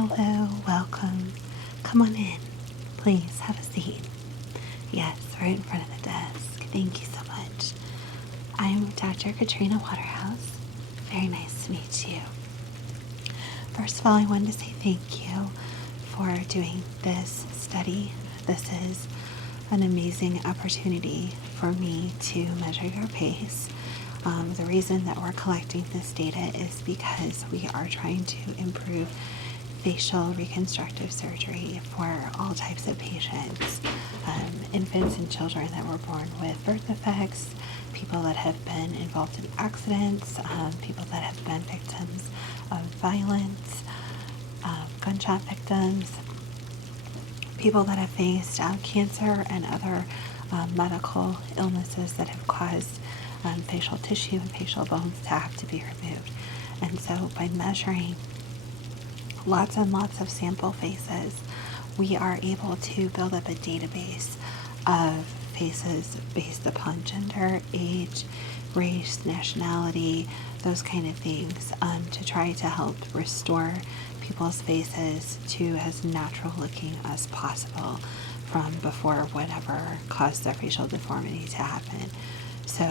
Hello, welcome. Come on in. Please have a seat. Yes, right in front of the desk. Thank you so much. I'm Dr. Katrina Waterhouse. Very nice to meet you. First of all, I wanted to say thank you for doing this study. This is an amazing opportunity for me to measure your pace. The reason that we're collecting this data is because we are trying to improve facial reconstructive surgery for all types of patients, infants and children that were born with birth defects, people that have been involved in accidents, people that have been victims of violence, gunshot victims, people that have faced cancer and other medical illnesses that have caused facial tissue and facial bones to have to be removed. And so by measuring lots and lots of sample faces, we are able to build up a database of faces based upon gender, age, race, nationality, those kind of things, to try to help restore people's faces to as natural looking as possible from before whatever caused their facial deformity to happen. So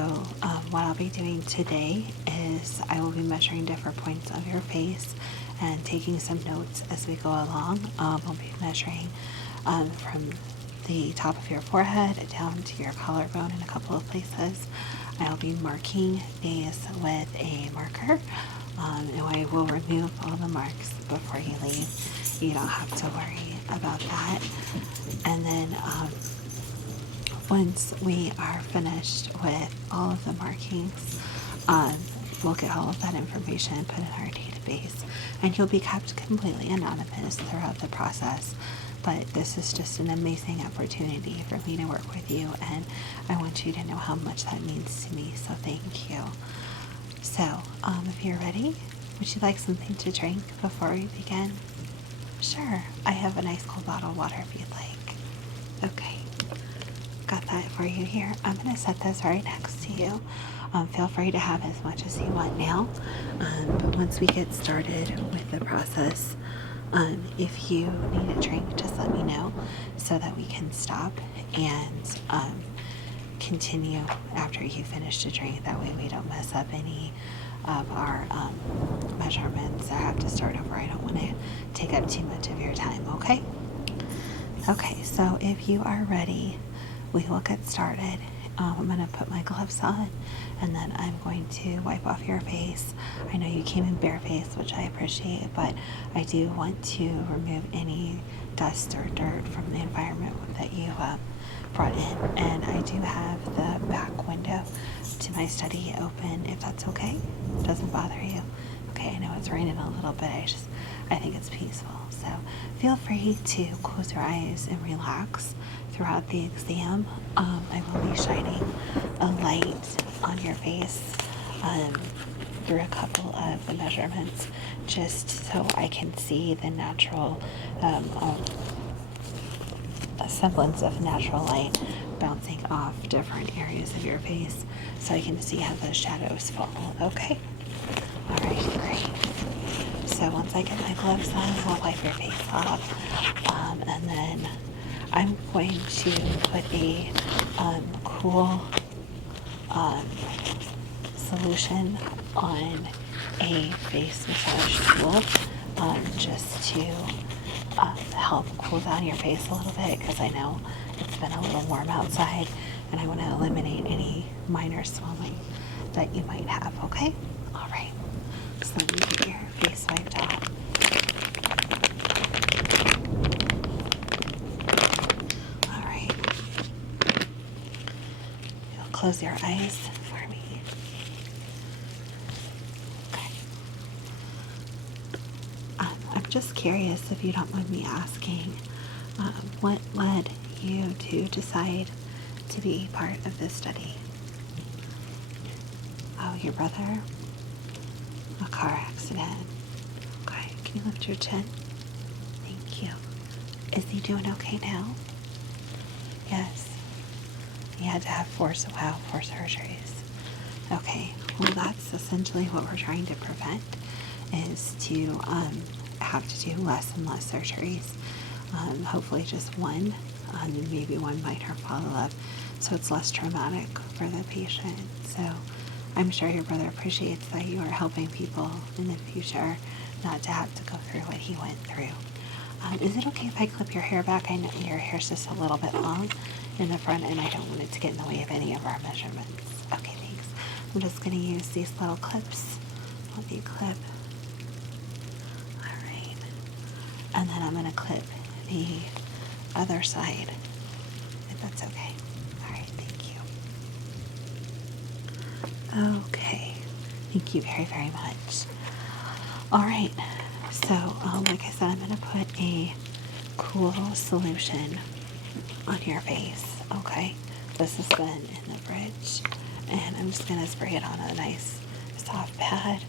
what I'll be doing today is I will be measuring different points of your face and taking some notes as we go along. We'll be measuring from the top of your forehead down to your collarbone in a couple of places. I'll be marking these with a marker, and I will remove all the marks before you leave. You don't have to worry about that. And then once we are finished with all of the markings, we'll get all of that information put in our database, and you'll be kept completely anonymous throughout the process. But this is just an amazing opportunity for me to work with you, and I want you to know how much that means to me, so thank you. So, if you're ready, would you like something to drink before we begin? Sure, I have a nice cold bottle of water if you'd like. Okay. Got that for you here. I'm going to set this right next to you. Feel free to have as much as you want now. But once we get started with the process, if you need a drink, just let me know so that we can stop and continue after you finish the drink. That way we don't mess up any of our measurements or have to start over. I don't want to take up too much of your time, okay? Okay, so if you are ready, we will get started. I'm going to put my gloves on, and then I'm going to wipe off your face. I know you came in barefaced, which I appreciate, but I do want to remove any dust or dirt from the environment that you brought in. And I do have the back window to my study open, if that's okay. Doesn't bother you? Okay, I know it's raining a little bit. I think it's peaceful. So feel free to close your eyes and relax throughout the exam. I will be shining a light on your face through a couple of the measurements, just so I can see the natural a semblance of natural light bouncing off different areas of your face, so I can see how those shadows fall. Okay? All right, great. So once I get my gloves on, I'll wipe your face off, and then I'm going to put a cool solution on a face massage tool, just to help cool down your face a little bit, because I know it's been a little warm outside, and I want to eliminate any minor swelling that you might have, okay? All right. So let me get your face wiped off. All right. You'll close your eyes for me. Okay. I'm just curious, if you don't mind me asking, what led you to decide to be part of this study? Oh, your brother? A car accident. Okay, can you lift your chin? Thank you. Is he doing okay now? Yes. He had to have four surgeries. Okay, well that's essentially what we're trying to prevent, is to have to do less and less surgeries. Hopefully just one, and maybe one minor follow-up, so it's less traumatic for the patient. So I'm sure your brother appreciates that you are helping people in the future not to have to go through what he went through. Is it okay if I clip your hair back? I know your hair's just a little bit long in the front, and I don't want it to get in the way of any of our measurements. Okay, thanks. I'm just going to use these little clips. Let me clip. All right. And then I'm going to clip the other side, if that's okay. All right, thank you. Okay. Thank you very, very much. All right. So, like I said, I'm going to put a cool solution on your face, okay? This has been in the fridge, and I'm just going to spray it on a nice soft pad,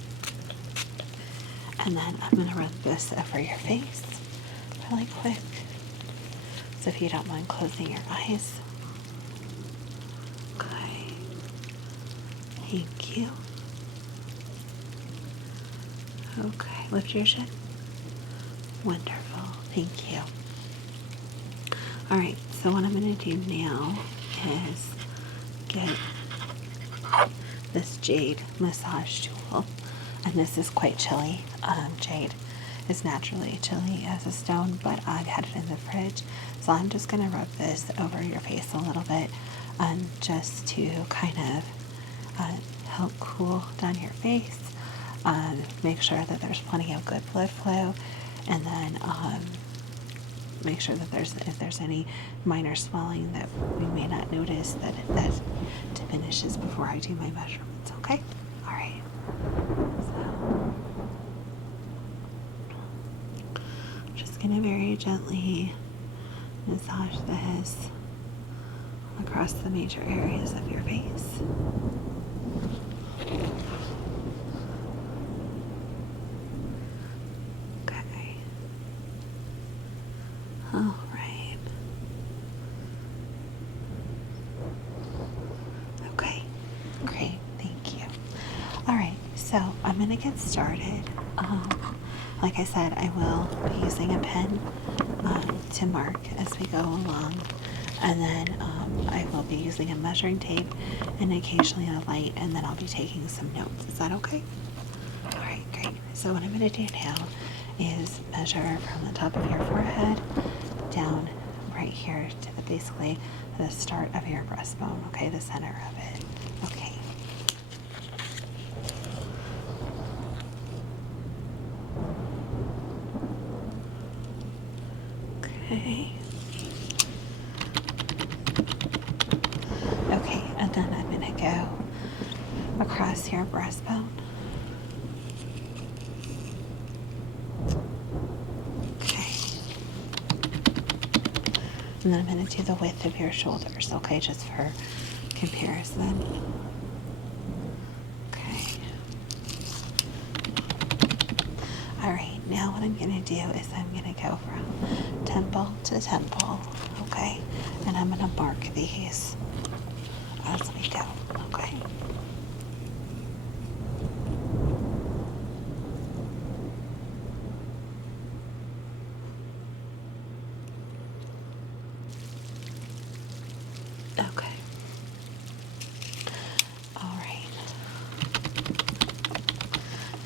and then I'm going to rub this over your face really quick. So if you don't mind closing your eyes. Okay. Thank you. Okay, lift your chin. Wonderful. Thank you. All right, so what I'm going to do now is get this jade massage tool, and this is quite chilly. Jade is naturally chilly as a stone, but I've had it in the fridge, so I'm just going to rub this over your face a little bit, just to kind of help cool down your face, make sure that there's plenty of good blood flow, and then make sure that if there's any minor swelling that we may not notice, that diminishes before I do my measurements, okay? All right. So, just going to very gently massage this across the major areas of your face. Okay. All right. Okay. Great. Thank you. All right. So I'm going to get started. Like I said, I will be using a pen to mark as we go along. And then I will be using a measuring tape and occasionally a light, and then I'll be taking some notes. Is that okay? All right, great. So what I'm going to do now is measure from the top of your forehead down right here to basically the start of your breastbone, okay, the center of it. Okay. Okay. Okay, and then I'm going to go across your breastbone. Okay. And then I'm going to do the width of your shoulders, okay, just for comparison. Okay. All right, now what I'm going to do is I'm going to go from temple to temple, okay? And I'm going to mark these as we go, okay? Okay. All right.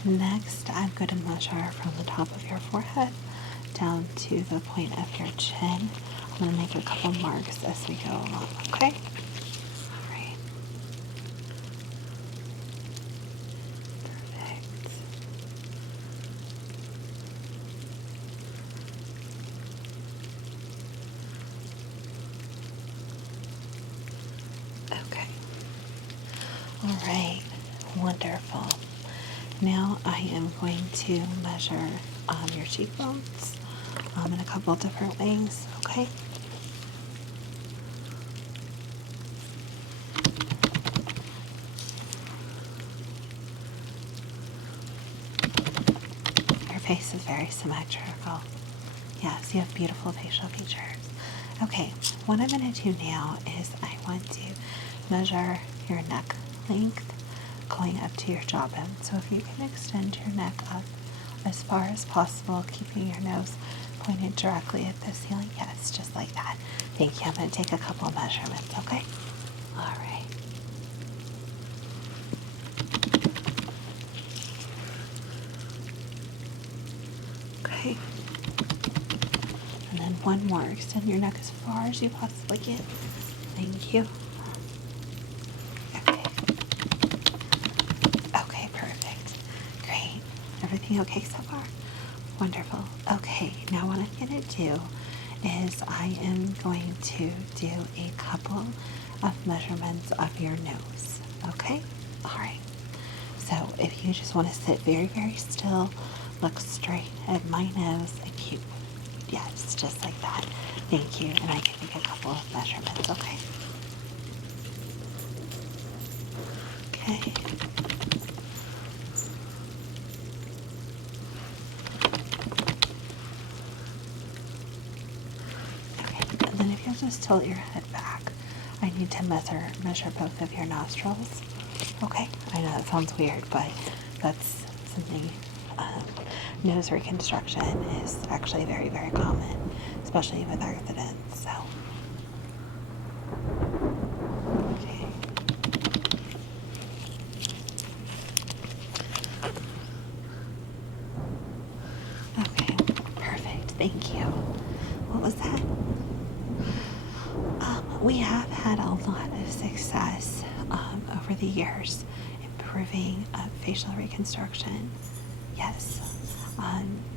Next, I'm going to measure from the top of your forehead down to the point of your chin. I'm going to make a couple marks as we go along, okay? All right. Perfect. Okay. All right. Wonderful. Now I am going to measure your cheekbones in a couple different ways, okay? Your face is very symmetrical. Yes, you have beautiful facial features. Okay, what I'm going to do now is I want to measure your neck length going up to your jawbone. So if you can extend your neck up as far as possible, keeping your nose pointed directly at the ceiling. Yes, just like that. Thank you. I'm going to take a couple of measurements, okay? All right. Okay. And then one more. Extend your neck as far as you possibly can. Thank you. Okay. Okay, perfect. Great. Everything okay so far? Wonderful. Okay, now what I'm going to do is I am going to do a couple of measurements of your nose. Okay? All right. So if you just want to sit very, very still, look straight at my nose and keep, yes, just like that. Thank you. And I can make a couple of measurements, okay? Okay. Okay. And then if you'll just tilt your head back, I need to measure both of your nostrils. Okay. I know that sounds weird, but that's something. Nose reconstruction is actually very, very common, especially with accidents. So, okay. Okay, perfect. Thank you. What was that? We have had a lot of success over the years improving facial reconstruction. Yes.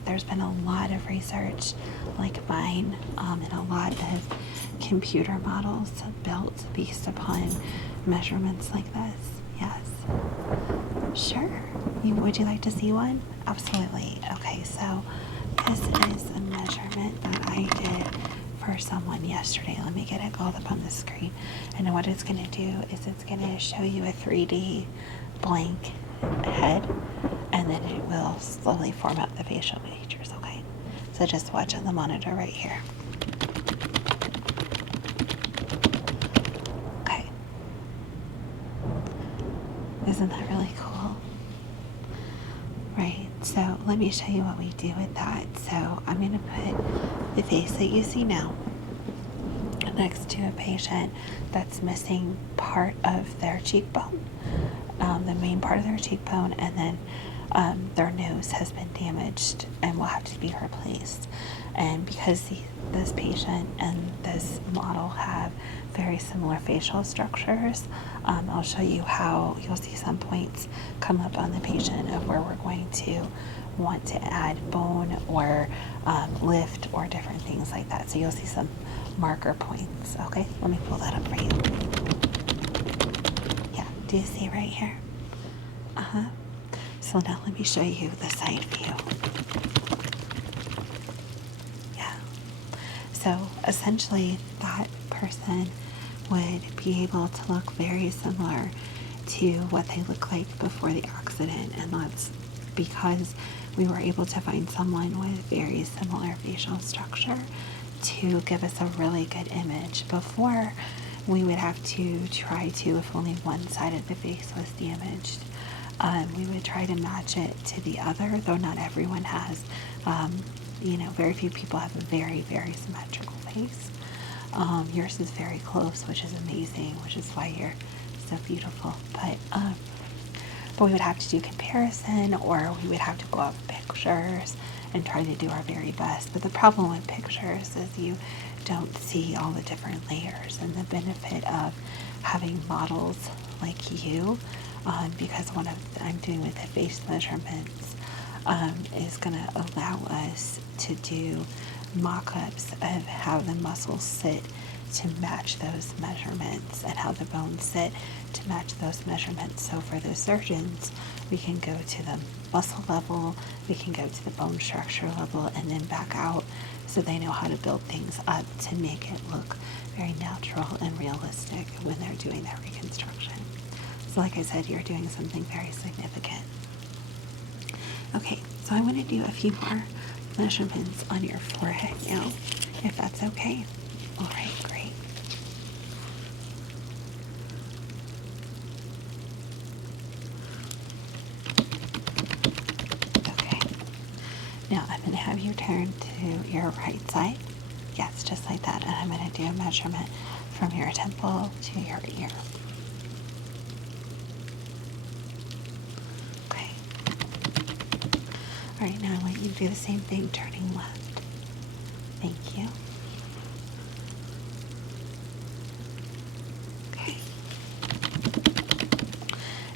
There's been a lot of research like mine and a lot of computer models built based upon measurements like this. Yes. Sure. Would you like to see one? Absolutely. Okay, so this is a measurement that I did for someone yesterday. Let me get it called up on the screen. And what it's going to do is it's going to show you a 3D blank head, and then it will slowly form up the facial features, okay? So just watch on the monitor right here. Okay. Isn't that really cool? Right, so let me show you what we do with that. So I'm going to put the face that you see now next to a patient that's missing part of their cheekbone, the main part of their cheekbone, and then their nose has been damaged and will have to be replaced. And because this patient and this model have very similar facial structures, I'll show you how you'll see some points come up on the patient of where we're going to want to add bone or lift or different things like that. So you'll see some marker points. Okay, let me pull that up for you. Yeah, do you see right here? So now let me show you the side view. Yeah. So essentially that person would be able to look very similar to what they look like before the accident, and that's because we were able to find someone with very similar facial structure to give us a really good image. Before, we would have to try to, if only one side of the face was damaged, we would try to match it to the other, though not everyone has. Very few people have a very, very symmetrical face. Yours is very close, which is amazing, which is why you're so beautiful. But we would have to do comparison, or we would have to go out with pictures and try to do our very best. But the problem with pictures is you don't see all the different layers, and the benefit of having models like you, because what I'm doing with the face measurements is going to allow us to do mock-ups of how the muscles sit to match those measurements and how the bones sit to match those measurements. So for the surgeons, we can go to the muscle level, we can go to the bone structure level, and then back out, so they know how to build things up to make it look very natural and realistic when they're doing their reconstruction. So like I said, you're doing something very significant. Okay, so I'm going to do a few more measurements on your forehead now, if that's okay. All right, great. Okay, turn to your right side. Yes, just like that. And I'm going to do a measurement from your temple to your ear. Okay. All right, now I want you to do the same thing, turning left. Thank you. Okay.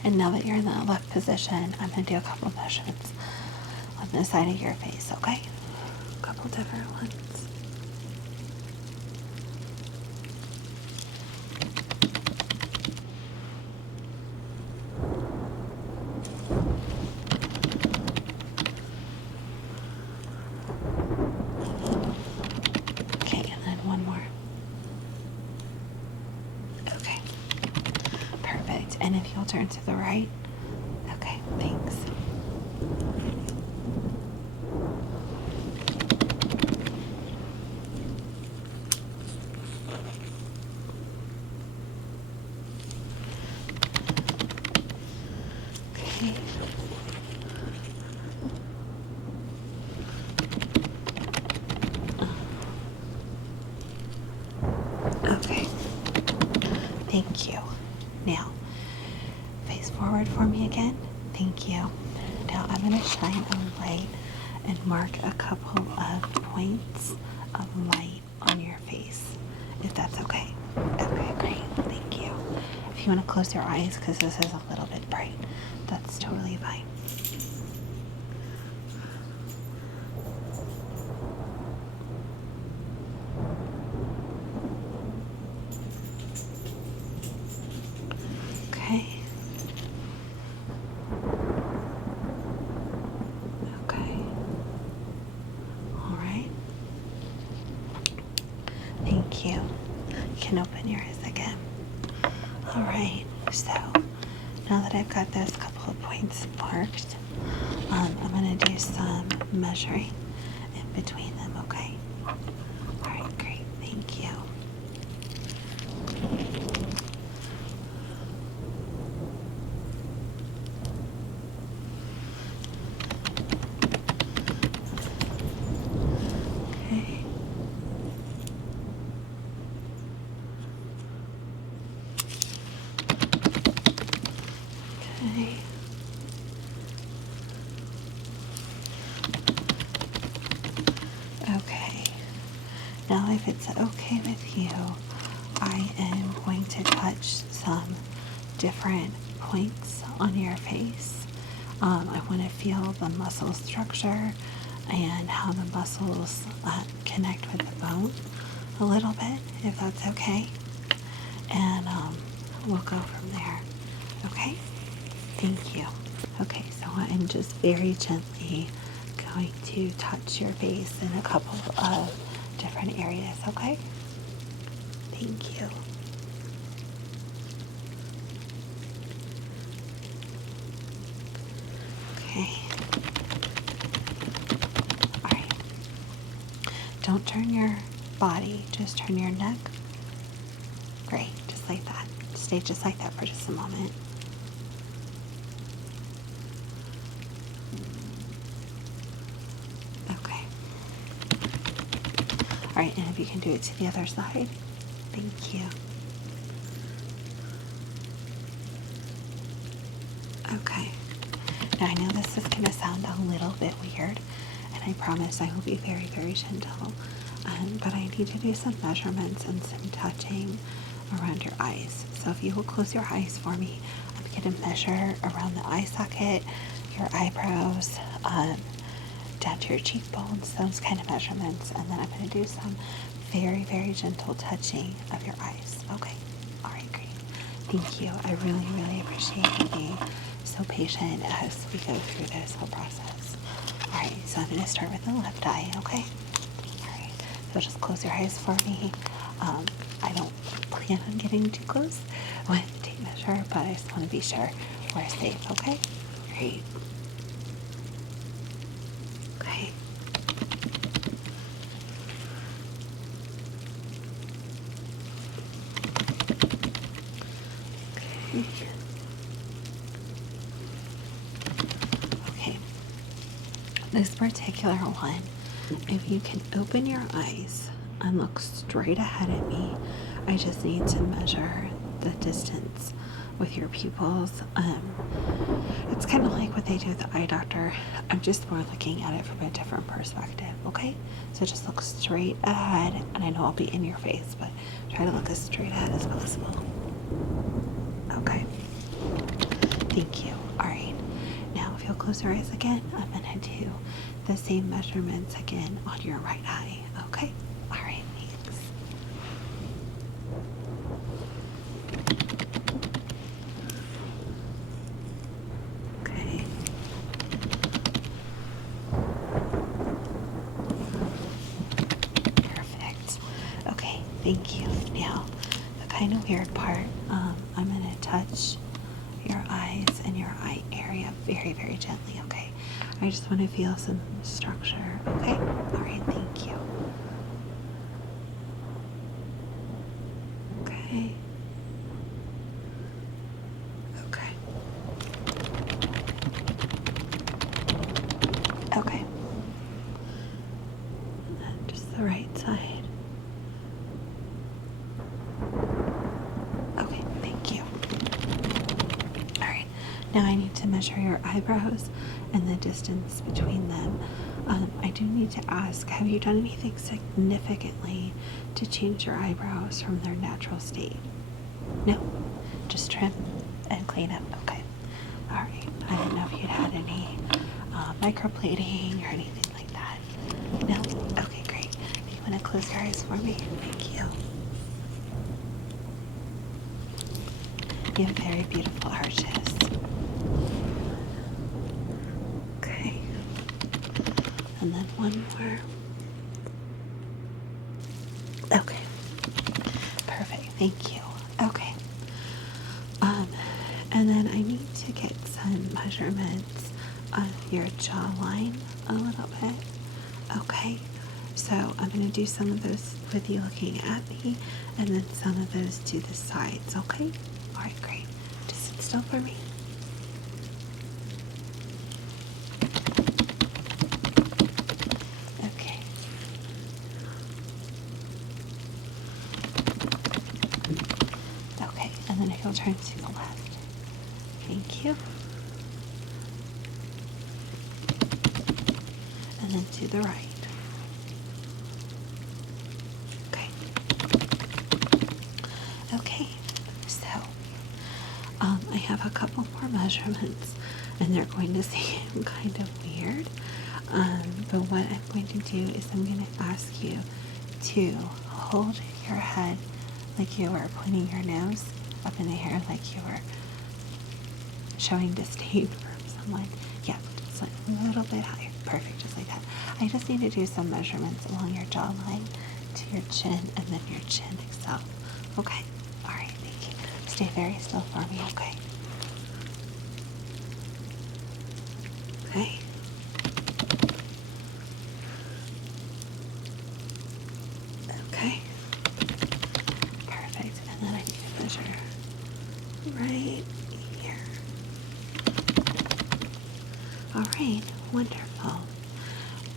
And now that you're in the left position, I'm going to do a couple measurements on the side of your face, okay? A couple different ones. Okay, and then one more. Okay. Perfect. And if you'll turn to the right. Okay, thanks. Okay. Okay. Thank you. Now, face forward for me again. Thank you. Now I'm going to shine a light and mark a couple of points of light on your face, if that's okay. Okay, great. Thank you. If you want to close your eyes, because this is a little bit bright, that's totally fine. Okay. Okay. All right. Thank you. You can open your eyes again. All right. So now that I've got those couple of points marked, I'm going to do some measuring in between them, okay? All right, great. Thank you. Okay. Okay. Okay. Now, if it's okay with you, I am going to touch some different points on your face. I want to feel the muscle structure and how the muscles connect with the bone a little bit, if that's okay. And we'll go from there. Okay? Thank you. Okay, so I'm just very gently going to touch your face in a couple of different areas, okay? Thank you. Okay. All right. Don't turn your body, just turn your neck. Great, just like that. Stay just like that for just a moment. Okay. All right, and if you can do it to the other side, thank you. Okay. Now I know this is going to sound a little bit weird, and I promise I will be very, very gentle, but I need to do some measurements and some touching around your eyes. So if you will close your eyes for me, I'm going to measure around the eye socket, your eyebrows, down to your cheekbones, those kind of measurements, and then I'm going to do some very, very gentle touching of your eyes. Okay. All right, great. Thank you. I really, really appreciate you being so patient as we go through this whole process. All right, so I'm going to start with the left eye, okay? All right, so just close your eyes for me. I don't plan on getting too close when the tape measure, but I just want to be sure we're safe, okay? Great. Okay. Okay. This particular one, If you can open your eyes and look straight ahead at me, I just need to measure the distance with your pupils. It's kind of like what they do with the eye doctor. I'm just more looking at it from a different perspective, okay? So just look straight ahead, and I know I'll be in your face, but try to look as straight ahead as possible. Okay. Thank you. All right. Now, if you'll close your eyes again, I'm going to do the same measurements again on your right eye, okay? All right, thanks. Okay. Perfect. Okay, thank you. Now, the kind of weird part, I'm going to touch your eyes and your eye area very, very gently, okay? I just want to feel some structure, okay? All right, thank you. Okay. Okay. Okay. And then just the right side. Okay, thank you. All right, now I need to measure your eyebrows and the distance between them. I do need to ask, have you done anything significantly to change your eyebrows from their natural state? No? Just trim and clean up? Okay. All right. I didn't know if you'd had any microblading or anything like that. No? Okay, great. You want to close your eyes for me? Thank you. You have very beautiful arches. Okay. And then one more. Okay. Perfect. Thank you. Okay. And then I need to get some measurements of your jawline a little bit. Okay. So I'm going to do some of those with you looking at me, and then some of those to the sides. Okay. All right. Great. Just sit still for me. Okay. Okay. And then if you'll turn to the left. Thank you. And then to the right. Okay. Okay. So, I have a couple more measurements, and they're going to seem kind of weird. But what I'm going to do is I'm going to ask you to hold your head like you were pointing your nose up in the air, like you were showing disdain for someone. Yeah, just like a little bit higher. Perfect, just like that. I just need to do some measurements along your jawline to your chin and then your chin itself. Okay? All right, thank you. Stay very still for me, okay? Okay. Okay. Perfect. And then I need to measure right here. All right, wonderful.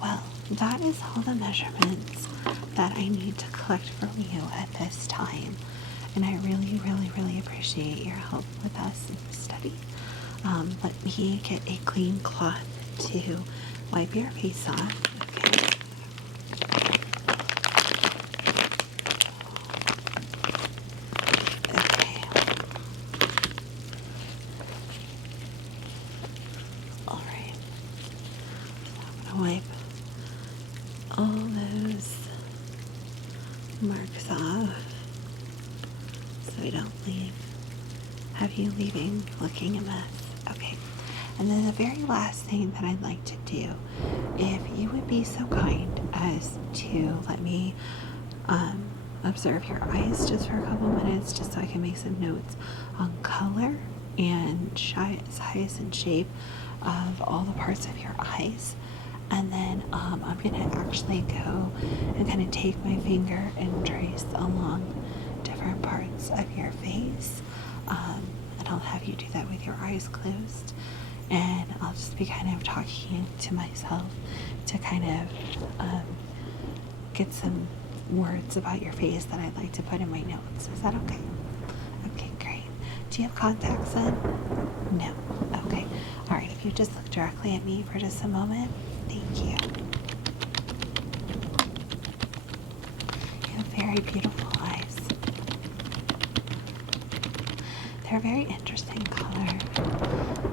Well, that is all the measurements that I need to collect from you at this time. And I really, really, really appreciate your help with us in the study. Let me get a clean cloth to wipe your face off. Okay. Okay. All right. I'm gonna wipe all those marks off so we don't have you leaving looking a mess. Okay. And then the very last thing that I'd like to do, if you would be so kind as to let me observe your eyes just for a couple minutes, just so I can make some notes on color and size and shape of all the parts of your eyes. And then I'm going to actually go and kind of take my finger and trace along different parts of your face. And I'll have you do that with your eyes closed. and I'll just be kind of talking to myself to kind of get some words about your face that I'd like to put in my notes. Is that okay? Okay, great. Do you have contacts in? No. Okay. All right, if you just look directly at me for just a moment. Thank you. You have very beautiful eyes. They're a very interesting color.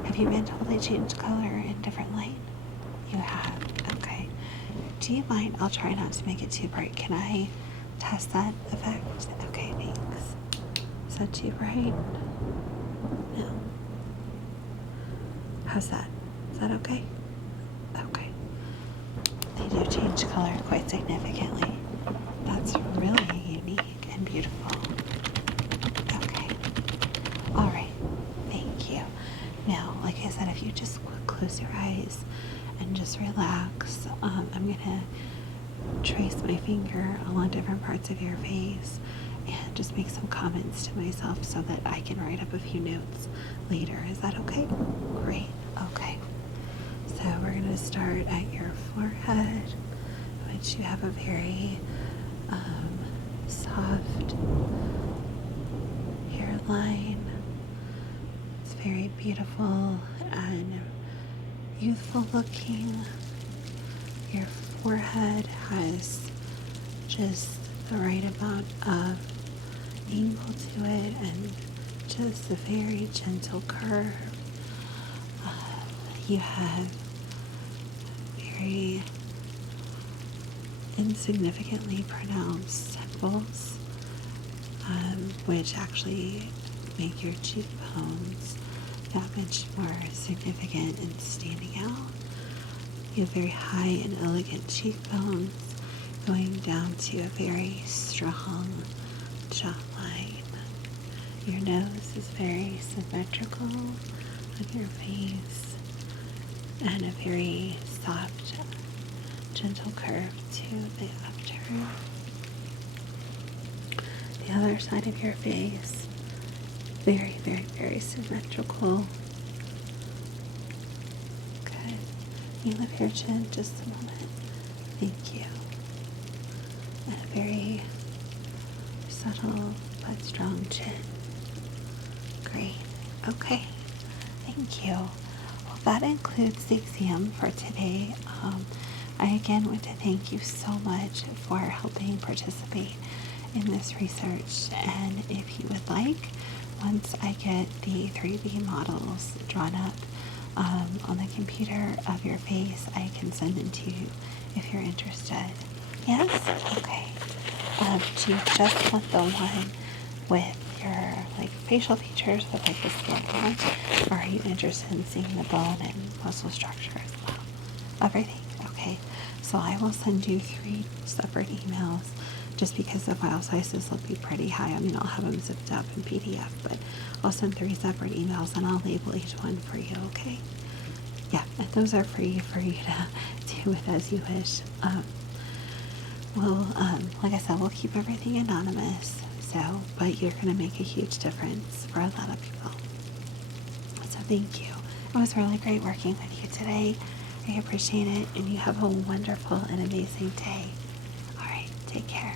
Have you been told they change color in different light? You have. Okay. Do you mind? I'll try not to make it too bright. Can I test that effect? Okay, thanks. Is that too bright? No. How's that? Is that okay? Okay. They do change color quite significantly. That's really unique and beautiful. Okay. All right. Thank you. Now, like I said, if you just close your eyes and just relax, I'm going to trace my finger along different parts of your face and just make some comments to myself so that I can write up a few notes later. Is that okay? Great. Okay. So we're going to start at your forehead, which you have a very soft hairline. It's very beautiful and youthful looking. Your forehead has just the right amount of angle to it and just a very gentle curve. You have very insignificantly pronounced temples, which actually make your cheekbones that much more significant and standing out. You have very high and elegant cheekbones going down to a very strong jawline. Your nose is very symmetrical on your face and a very soft, gentle curve to the upturn. The other side of your face, very, very, very symmetrical. Good. You lift your chin just a moment. Thank you. And a very subtle but strong chin. Great. Okay. Thank you. Well, that includes the exam for today. I again want to thank you so much for helping participate in this research. And if you would like, once I get the 3D models drawn up on the computer of your face, I can send them to you if you're interested. Yes? Okay. Do you just want the one with your facial features with the skin on, or are you interested in seeing the bone and muscle structure as well? Everything? Okay. So I will send you 3 separate emails just because the file sizes will be pretty high. I mean, I'll have them zipped up in PDF, but I'll send 3 separate emails and I'll label each one for you, okay? Yeah, and those are free for you to do with as you wish. Like I said, we'll keep everything anonymous, but you're going to make a huge difference for a lot of people. So thank you. It was really great working with you today. I appreciate it, and you have a wonderful and amazing day. All right, take care.